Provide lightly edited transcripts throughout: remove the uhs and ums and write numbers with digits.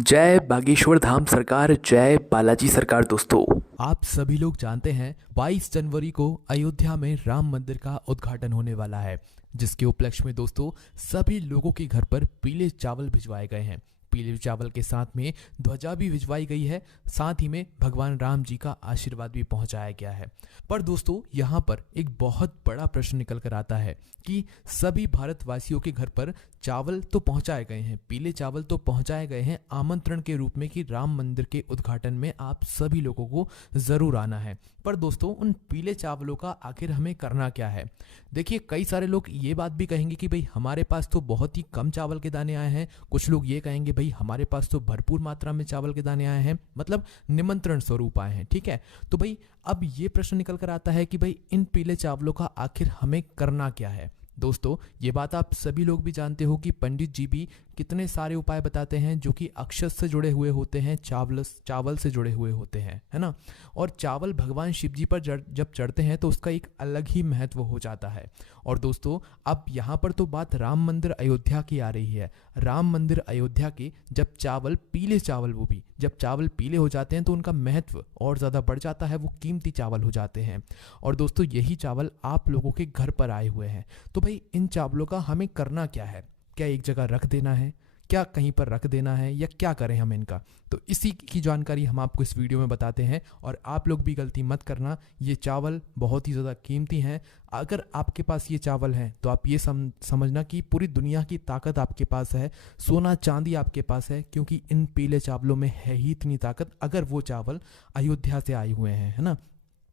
जय बागेश्वर धाम सरकार, जय बालाजी सरकार। दोस्तों, आप सभी लोग जानते हैं 22 जनवरी को अयोध्या में राम मंदिर का उद्घाटन होने वाला है, जिसके उपलक्ष्य में दोस्तों सभी लोगों के घर पर पीले चावल भिजवाए गए हैं। पीले चावल के साथ में ध्वजा भी भिजवाई गई है, साथ ही में भगवान राम जी का आशीर्वाद भी पहुंचाया गया है। पर दोस्तों यहाँ पर एक बहुत बड़ा प्रश्न निकल कर आता है कि सभी भारतवासियों के घर पर चावल तो पहुंचाए गए हैं, पीले चावल तो पहुंचाए गए हैं आमंत्रण के रूप में कि राम मंदिर के उद्घाटन में आप सभी लोगों को जरूर आना है। पर दोस्तों उन पीले चावलों का आखिर हमें करना क्या है? देखिए, कई सारे लोग ये बात भी कहेंगे कि भाई हमारे पास तो बहुत ही कम चावल के दाने आए हैं। कुछ लोग ये कहेंगे भाई हमारे पास तो भरपूर मात्रा में चावल के दाने आए हैं, मतलब निमंत्रण स्वरूप आए हैं। ठीक है, तो भाई अब ये प्रश्न निकल कर आता है कि भाई इन पीले चावलों का आखिर हमें करना क्या है। दोस्तों ये बात आप सभी लोग भी जानते हो कि पंडित जी भी कितने सारे उपाय बताते हैं जो कि अक्षत से जुड़े हुए होते हैं, चावल से जुड़े हुए होते हैं, है ना। और चावल भगवान शिव जी पर जब चढ़ते हैं तो उसका एक अलग ही महत्व हो जाता है। और दोस्तों अब यहाँ पर तो बात राम मंदिर अयोध्या की आ रही है। राम मंदिर अयोध्या के जब चावल पीले चावल, वो भी जब चावल पीले हो जाते हैं तो उनका महत्व और ज़्यादा बढ़ जाता है, वो कीमती चावल हो जाते हैं। और दोस्तों यही चावल आप लोगों के घर पर आए हुए हैं। तो भाई इन चावलों का हमें करना क्या है? क्या एक जगह रख देना है, क्या कहीं पर रख देना है, या क्या करें हम इनका? तो इसी की जानकारी हम आपको इस वीडियो में बताते हैं। और आप लोग भी गलती मत करना, ये चावल बहुत ही ज़्यादा कीमती हैं। अगर आपके पास ये चावल हैं तो आप ये समझना कि पूरी दुनिया की ताकत आपके पास है, सोना चांदी आपके पास है, क्योंकि इन पीले चावलों में है ही इतनी ताकत, अगर वो चावल अयोध्या से आए हुए हैं, है ना।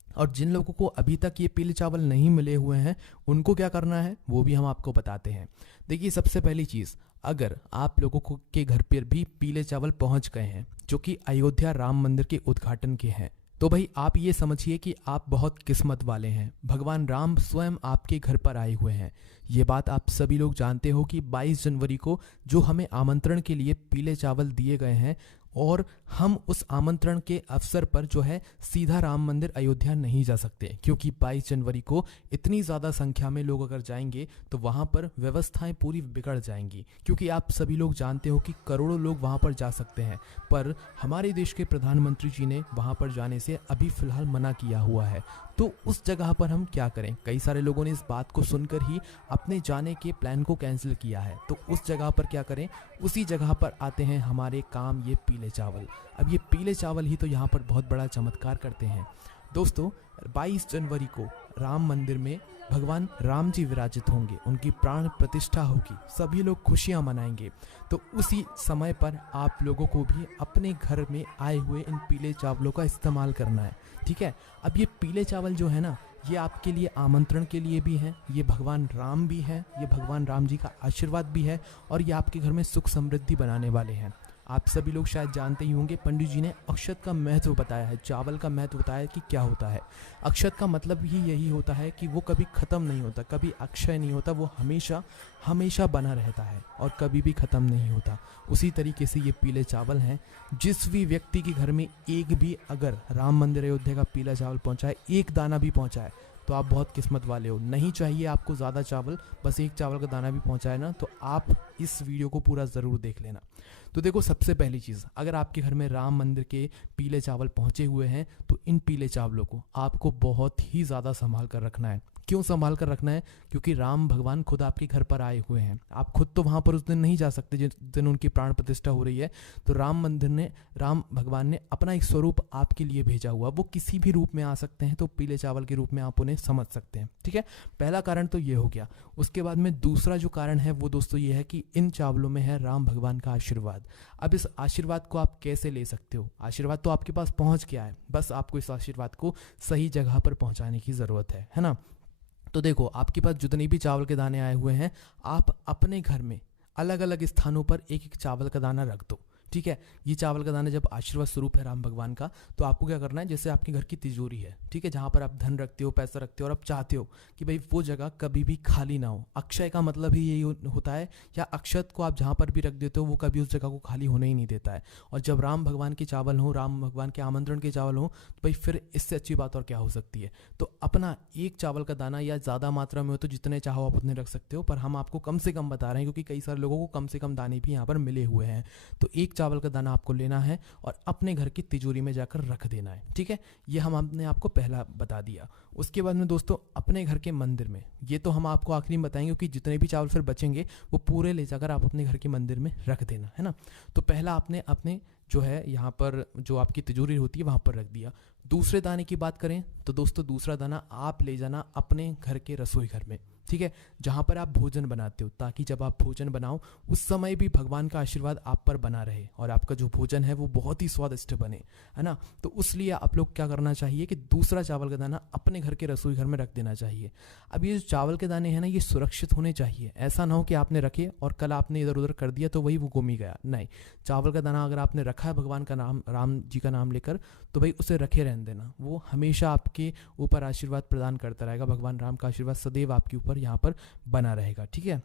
और जिन लोगों को अभी तक ये पीले चावल नहीं मिले हुए हैं उनको क्या करना है वो भी हम आपको बताते हैं। देखिए, सबसे पहली चीज़, अगर आप लोगों को के घर पर भी पीले चावल पहुंच गए हैं जो कि अयोध्या राम मंदिर के उद्घाटन के हैं, तो भाई आप ये समझिए कि आप बहुत किस्मत वाले हैं। भगवान राम स्वयं आपके घर पर आए हुए हैं। ये बात आप सभी लोग जानते हो कि 22 जनवरी को जो हमें आमंत्रण के लिए पीले चावल दिए गए हैं, और हम उस आमंत्रण के अवसर पर जो है सीधा राम मंदिर अयोध्या नहीं जा सकते, क्योंकि 22 जनवरी को इतनी ज़्यादा संख्या में लोग अगर जाएंगे तो वहाँ पर व्यवस्थाएं पूरी बिगड़ जाएंगी। क्योंकि आप सभी लोग जानते हो कि करोड़ों लोग वहाँ पर जा सकते हैं, पर हमारे देश के प्रधानमंत्री जी ने वहाँ पर जाने से अभी फ़िलहाल मना किया हुआ है। तो उस जगह पर हम क्या करें? कई सारे लोगों ने इस बात को सुनकर ही अपने जाने के प्लान को कैंसिल किया है। तो उस जगह पर क्या करें? उसी जगह पर आते हैं हमारे काम ये पीले चावल। अब ये पीले चावल ही तो यहाँ पर बहुत बड़ा चमत्कार करते हैं। दोस्तों 22 जनवरी को राम मंदिर में भगवान राम जी विराजित होंगे, उनकी प्राण प्रतिष्ठा होगी, सभी लोग खुशियाँ मनाएंगे। तो उसी समय पर आप लोगों को भी अपने घर में आए हुए इन पीले चावलों का इस्तेमाल करना है। ठीक है, अब ये पीले चावल जो है ना, ये आपके लिए आमंत्रण के लिए भी हैं, ये भगवान राम भी हैं, ये भगवान राम जी का आशीर्वाद भी है, और ये आपके घर में सुख समृद्धि बनाने वाले हैं। आप सभी लोग शायद जानते ही होंगे, पंडित जी ने अक्षत का महत्व बताया है, चावल का महत्व बताया है कि क्या होता है। अक्षत का मतलब ही यही होता है कि वो कभी ख़त्म नहीं होता, कभी अक्षय नहीं होता, वो हमेशा हमेशा बना रहता है और कभी भी ख़त्म नहीं होता। उसी तरीके से ये पीले चावल हैं। जिस भी व्यक्ति के घर में एक भी अगर राम मंदिर अयोध्या का पीला चावल पहुँचाए, एक दाना भी पहुँचाए, तो आप बहुत किस्मत वाले हो। नहीं चाहिए आपको ज़्यादा चावल, बस एक चावल का दाना भी पहुंचाए ना, तो आप इस वीडियो को पूरा ज़रूर देख लेना। तो देखो, सबसे पहली चीज़, अगर आपके घर में राम मंदिर के पीले चावल पहुंचे हुए हैं तो इन पीले चावलों को आपको बहुत ही ज़्यादा संभाल कर रखना है। क्यों संभाल कर रखना है? क्योंकि राम भगवान खुद आपके घर पर आए हुए हैं। आप खुद तो वहाँ पर उस दिन नहीं जा सकते जिस दिन उनकी प्राण प्रतिष्ठा हो रही है। तो राम भगवान ने अपना एक स्वरूप आपके लिए भेजा हुआ। वो किसी भी रूप में आ सकते हैं, तो पीले चावल के रूप में आप उन्हें समझ सकते हैं। ठीक है, पहला कारण तो ये हो गया। उसके बाद में दूसरा जो कारण है वो दोस्तों ये है कि इन चावलों में है राम भगवान का आशीर्वाद। अब इस आशीर्वाद को आप कैसे ले सकते हो? आशीर्वाद तो आपके पास पहुँच गया है, बस आपको इस आशीर्वाद को सही जगह पर पहुँचाने की ज़रूरत है ना। तो देखो, आपके पास जितने भी चावल के दाने आए हुए हैं, आप अपने घर में अलग अलग स्थानों पर एक एक चावल का दाना रख दो। ठीक है, ये चावल का दाना जब आशीर्वाद स्वरूप है राम भगवान का, तो आपको क्या करना है, जैसे आपके घर की तिजोरी है, ठीक है, जहाँ पर आप धन रखते हो, पैसा रखते हो, और आप चाहते हो कि भाई वो जगह कभी भी खाली ना हो। अक्षय का मतलब ही यही होता है, या अक्षत को आप जहाँ पर भी रख देते हो वो कभी उस जगह को खाली होने ही नहीं देता है। और जब राम भगवान के चावल हो, राम भगवान के आमंत्रण के चावल हो, तो भाई फिर इससे अच्छी बात और क्या हो सकती है। तो अपना एक चावल का दाना, या ज़्यादा मात्रा में हो तो जितने चाहो आप उतने रख सकते हो, पर हम आपको कम से कम बता रहे हैं क्योंकि कई सारे लोगों को कम से कम दाने भी यहाँ पर मिले हुए हैं। तो एक चावल का दाना आपको लेना है और अपने घर की तिजोरी में जाकर रख देना है। ठीक है, ये हमने आपको पहला बता दिया। उसके बाद में दोस्तों अपने घर के मंदिर में, ये तो हम आपको आखिरी में बताएंगे कि जितने भी चावल फिर बचेंगे वो पूरे ले जाकर आप अपने घर के मंदिर में रख देना है ना। तो पहला आपने अपने जो है यहाँ पर जो आपकी तिजोरी होती है वहाँ पर रख दिया। दूसरे दाने की बात करें तो दोस्तों दूसरा दाना आप ले जाना अपने घर के रसोई घर में, ठीक है, जहाँ पर आप भोजन बनाते हो, ताकि जब आप भोजन बनाओ उस समय भी भगवान का आशीर्वाद आप पर बना रहे और आपका जो भोजन है वो बहुत ही स्वादिष्ट बने, है ना। तो उसलिए आप लोग क्या करना चाहिए कि दूसरा चावल का दाना अपने घर के रसोई घर में रख देना चाहिए। अब ये जो चावल के दाने हैं ना, ये सुरक्षित होने चाहिए। ऐसा ना हो कि आपने रखे और कल आपने इधर उधर कर दिया तो वही वो गुम ही गया। नहीं, चावल का दाना अगर आपने रखा है भगवान का नाम, राम जी का नाम लेकर, तो भाई उसे रखे रहने देना। वो हमेशा आपके ऊपर आशीर्वाद प्रदान करता रहेगा। भगवान राम का आशीर्वाद सदैव आपके ऊपर यहाँ पर बना रहेगा, ठीक है।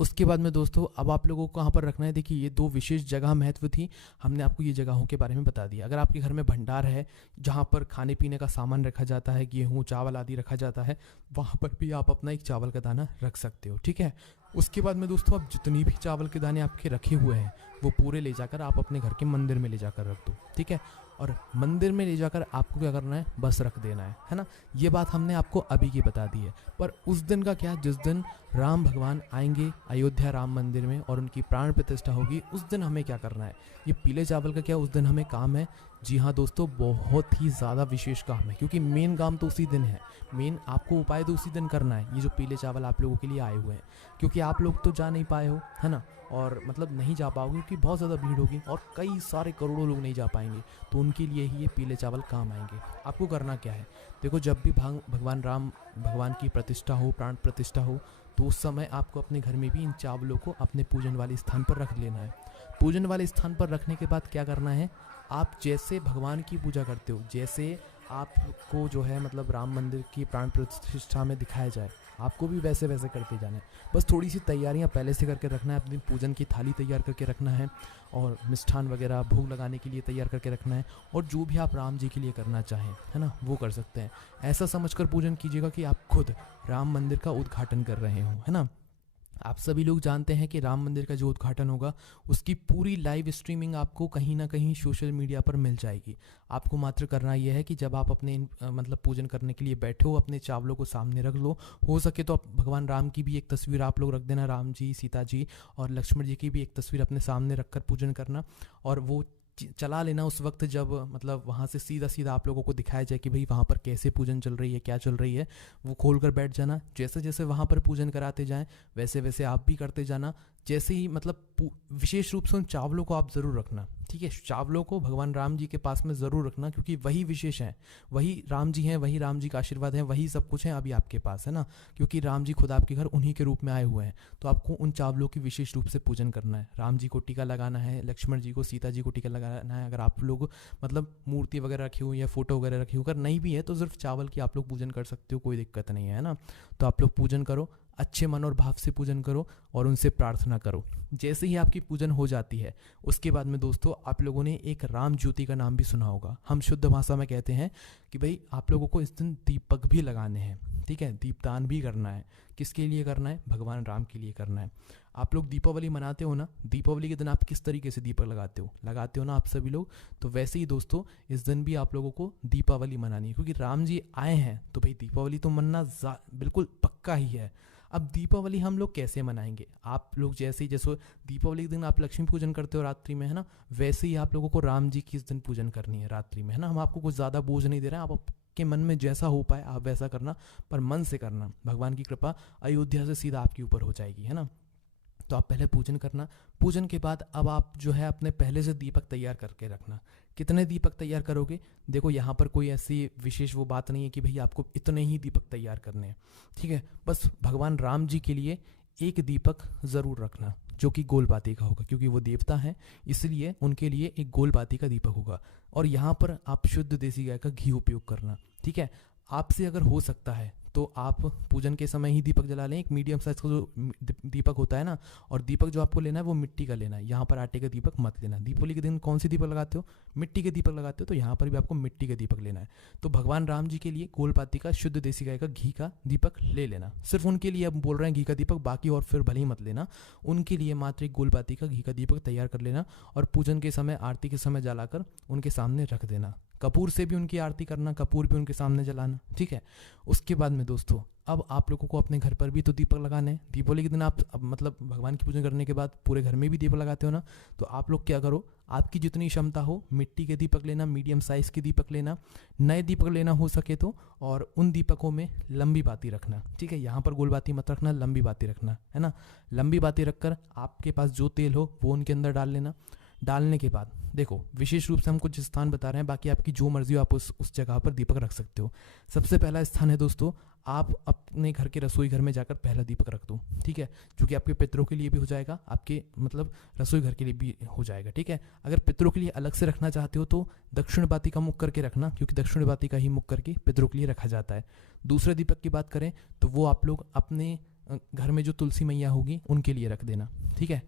उसके बाद में दोस्तों अब आप लोगों को कहाँ पर रखना है, देखिए ये दो विशेष जगह महत्व थी, हमने आपको ये जगहों के बारे में बता दिया। अगर आपके घर में भंडार है जहाँ पर खाने पीने का सामान रखा जाता है, गेहूँ चावल आदि रखा जाता है, वहाँ पर भी आप अपना एक चावल का दाना रख सकते हो, ठीक है। उसके बाद में दोस्तों अब जितनी भी चावल के दाने आपके रखे हुए हैं वो पूरे ले जाकर आप अपने घर के मंदिर में ले जाकर रख दो, ठीक है। और मंदिर में ले जाकर आपको क्या करना है, बस रख देना है ना। ये बात हमने आपको अभी की बता दी है। पर उस दिन का क्या, जिस दिन राम भगवान आएंगे अयोध्या राम मंदिर में और उनकी प्राण प्रतिष्ठा होगी, उस दिन हमें क्या करना है, ये पीले चावल का क्या उस दिन हमें काम है। जी हाँ दोस्तों, बहुत ही ज़्यादा विशेष काम है, क्योंकि मेन काम तो उसी दिन है, मेन आपको उपाय तो उसी दिन करना है। ये जो पीले चावल आप लोगों के लिए आए हुए हैं, क्योंकि आप लोग तो जा नहीं पाए हो, है ना, और मतलब नहीं जा पाओगे क्योंकि बहुत ज़्यादा भीड़ होगी और कई सारे करोड़ों लोग नहीं जा पाएंगे, तो उनके लिए ही ये पीले चावल काम आएंगे। आपको करना क्या है, देखो जब भी भगवान राम भगवान की प्रतिष्ठा हो, प्राण प्रतिष्ठा हो, तो उस समय आपको अपने घर में भी इन चावलों को अपने पूजन वाले स्थान पर रख लेना है। पूजन वाले स्थान पर रखने के बाद क्या करना है, आप जैसे भगवान की पूजा करते हो, जैसे आपको जो है मतलब राम मंदिर की प्राण प्रतिष्ठा में दिखाया जाए, आपको भी वैसे वैसे करते जाना है। बस थोड़ी सी तैयारियां पहले से करके रखना है, अपनी पूजन की थाली तैयार करके रखना है और मिष्ठान वगैरह भोग लगाने के लिए तैयार करके रखना है, और जो भी आप राम जी के लिए करना चाहें, है ना, वो कर सकते हैं। ऐसा समझकर पूजन कीजिएगा कि आप खुद राम मंदिर का उद्घाटन कर रहे हो, है ना। आप सभी लोग जानते हैं कि राम मंदिर का जो उद्घाटन होगा उसकी पूरी लाइव स्ट्रीमिंग आपको कहीं ना कहीं सोशल मीडिया पर मिल जाएगी। आपको मात्र करना यह है कि जब आप अपने मतलब पूजन करने के लिए बैठे हो, अपने चावलों को सामने रख लो। हो सके तो भगवान राम की भी एक तस्वीर आप लोग रख देना, राम जी, सीता जी और लक्ष्मण जी की भी एक तस्वीर अपने सामने रखकर पूजन करना, और वो चला लेना उस वक्त जब मतलब वहाँ से सीधा सीधा आप लोगों को दिखाया जाए कि भाई वहाँ पर कैसे पूजन चल रही है, क्या चल रही है, वो खोल कर बैठ जाना। जैसे जैसे वहाँ पर पूजन कराते जाएं वैसे वैसे आप भी करते जाना। जैसे ही मतलब विशेष रूप से उन चावलों को आप ज़रूर रखना, ठीक है। चावलों को भगवान राम जी के पास में ज़रूर रखना, क्योंकि वही विशेष हैं, वही राम जी हैं, वही राम जी का आशीर्वाद है, वही सब कुछ है अभी आपके पास, है ना, क्योंकि राम जी खुद आपके घर उन्हीं के रूप में आए हुए हैं। तो आपको उन चावलों की विशेष रूप से पूजन करना है। राम जी को टीका लगाना है, लक्ष्मण जी को, सीता जी को टीका लगाना है। अगर आप लोग मतलब मूर्ति वगैरह रखी हुई या फोटो वगैरह रखी हुई अगर नहीं भी है तो सिर्फ चावल की आप लोग पूजन कर सकते हो, कोई दिक्कत नहीं है ना। तो आप लोग पूजन करो, अच्छे मन और भाव से पूजन करो और उनसे प्रार्थना करो। जैसे ही आपकी पूजन हो जाती है उसके बाद में दोस्तों आप लोगों ने एक राम ज्योति का नाम भी सुना होगा। हम शुद्ध भाषा में कहते हैं कि भाई आप लोगों को इस दिन दीपक भी लगाने हैं, ठीक है, दीपदान भी करना है। किसके लिए करना है, भगवान राम के लिए करना है। आप लोग दीपावली मनाते हो ना, दीपावली के दिन आप किस तरीके से दीपक लगाते हो ना आप सभी लोग, तो वैसे ही दोस्तों इस दिन भी आप लोगों को दीपावली मनानी है, क्योंकि राम जी आए हैं तो भाई दीपावली तो मनना बिल्कुल पक्का ही है। अब दीपावली हम लोग कैसे मनाएंगे, आप लोग जैसे दीपावली के दिन आप लक्ष्मी पूजन करते हो रात्रि में, है ना, वैसे ही आप लोगों को राम जी की इस दिन पूजन करनी है रात्रि में, है ना। हम आपको कुछ ज़्यादा बोझ नहीं दे रहे हैं, आप के मन में जैसा हो पाए आप वैसा करना, पर मन से करना। भगवान की कृपा अयोध्या से सीधा आपके ऊपर हो जाएगी, है ना। तो आप पहले पूजन करना। पूजन के बाद अब आप जो है अपने पहले से दीपक तैयार करके रखना। कितने दीपक तैयार करोगे, देखो यहाँ पर कोई ऐसी विशेष वो बात नहीं है कि भाई आपको इतने ही दीपक तैयार करने हैं, ठीक है। बस भगवान राम जी के लिए एक दीपक ज़रूर रखना जो कि गोल बाती का होगा, क्योंकि वो देवता हैं, इसलिए उनके लिए एक गोल बाती का दीपक होगा। और यहाँ पर आप शुद्ध देसी गाय का घी उपयोग करना, ठीक है। आपसे अगर हो सकता है तो आप पूजन के समय ही दीपक जला लें। एक मीडियम साइज का जो दीपक होता है ना, और दीपक जो आपको लेना है वो मिट्टी का लेना है। यहाँ पर आटे का दीपक मत लेना। दीपावली के दिन कौन सी दीपक लगाते हो? मिट्टी के दीपक लगाते हो, तो यहाँ पर भी आपको मिट्टी का दीपक लेना है। तो भगवान राम जी के लिए गोलपाती का शुद्ध देसी गाय का घी का दीपक ले लेना। सिर्फ उनके लिए अब बोल रहे हैं घी का दीपक, बाकी और फिर भले ही मत लेना। उनके लिए मात्र एक गोलपाती का घी का दीपक तैयार कर लेना और पूजन के समय, आरती के समय जलाकर उनके सामने रख देना। कपूर से भी उनकी आरती करना, कपूर भी उनके सामने जलाना, ठीक है। उसके बाद में दोस्तों, अब आप लोगों को अपने घर पर भी तो दीपक लगाने हैं। दीपावली के दिन आप अब मतलब भगवान की पूजन करने के बाद पूरे घर में भी दीपक लगाते हो ना, तो आप लोग क्या करो, आपकी जितनी क्षमता हो मिट्टी के दीपक लेना, मीडियम साइज़ के दीपक लेना, नए दीपक लेना हो सके तो, और उन दीपकों में लंबी बाती रखना, ठीक है। यहाँ पर गोल बाती मत रखना, लंबी बाती रखना, है ना। लंबी बाती रखकर आपके पास जो तेल हो वो उनके अंदर डाल लेना। डालने के बाद देखो, विशेष रूप से हम कुछ स्थान बता रहे हैं, बाकी आपकी जो मर्जी हो आप उस जगह पर दीपक रख सकते हो। सबसे पहला स्थान है दोस्तों, आप अपने घर के रसोई घर में जाकर पहला दीपक रख दो, ठीक है। जो कि आपके पितरों के लिए भी हो जाएगा, आपके मतलब रसोई घर के लिए भी हो जाएगा, ठीक है। अगर पितरों के लिए अलग से रखना चाहते हो तो दक्षिण बाती का मुख करके रखना, क्योंकि दक्षिण बाती का ही मुख करके पितरों के लिए रखा जाता है। दूसरे दीपक की बात करें तो वो आप लोग अपने घर में जो तुलसी मैया होगी उनके लिए रख देना, ठीक है।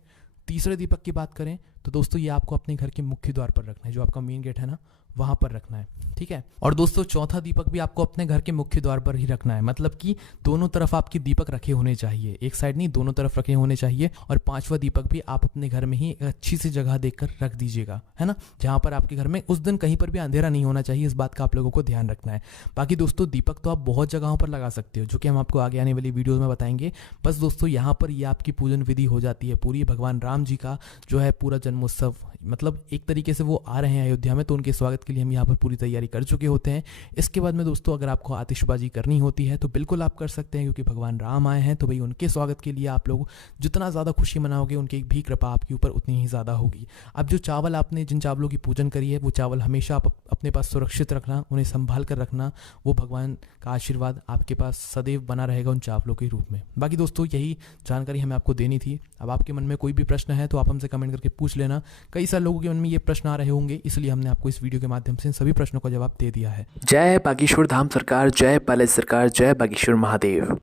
तीसरे दीपक की बात करें तो दोस्तों ये आपको अपने घर के मुख्य द्वार पर रखना है, जो आपका मेन गेट है ना वहाँ पर रखना है, ठीक है। और दोस्तों चौथा दीपक भी आपको अपने घर के मुख्य द्वार पर ही रखना है, मतलब कि दोनों तरफ आपके दीपक रखे होने चाहिए, एक साइड नहीं, दोनों तरफ रखे होने चाहिए। और पांचवा दीपक भी आप अपने घर में ही एक अच्छी सी जगह देखकर रख दीजिएगा, है ना, जहाँ पर आपके घर में उस दिन कहीं पर भी अंधेरा नहीं होना चाहिए। इस बात का आप लोगों को ध्यान रखना है। बाकी दोस्तों दीपक तो आप बहुत जगहों पर लगा सकते हो, जो कि हम आपको आगे आने वाली वीडियोज़ में बताएंगे। बस दोस्तों यहाँ पर ये आपकी पूजन विधि हो जाती है पूरी। भगवान राम जी का जो है पूरा जन्मोत्सव, मतलब एक तरीके से वो आ रहे हैं अयोध्या में, तो उनके स्वागत के लिए हम यहाँ पर पूरी तैयारी कर चुके होते हैं। इसके बाद में दोस्तों अगर आपको आतिशबाजी करनी होती है तो बिल्कुल आप कर सकते हैं, क्योंकि भगवान राम आए हैं, तो भाई उनके स्वागत के लिए आप लोग जितना ज़्यादा खुशी मनाओगे उनकी भी कृपा आपके ऊपर उतनी ही ज़्यादा होगी। अब जो चावल आपने जिन चावलों की पूजन करी है वो चावल हमेशा आप अपने पास सुरक्षित रखना, उन्हें संभाल कर रखना। वो भगवान का आशीर्वाद आपके पास सदैव बना रहेगा उन चावलों के रूप में। बाकी दोस्तों यही जानकारी हमें आपको देनी थी। अब आपके मन में कोई भी प्रश्न है तो आप हमसे कमेंट करके पूछ लेना। कई सारे लोगों के मन में ये प्रश्न आ रहे होंगे, इसलिए हमने आपको इस वीडियो के माध्यम से सभी प्रश्नों का जवाब दे दिया है। जय बागेश्वर धाम सरकार, जय बालाजी सरकार, जय बागेश्वर महादेव।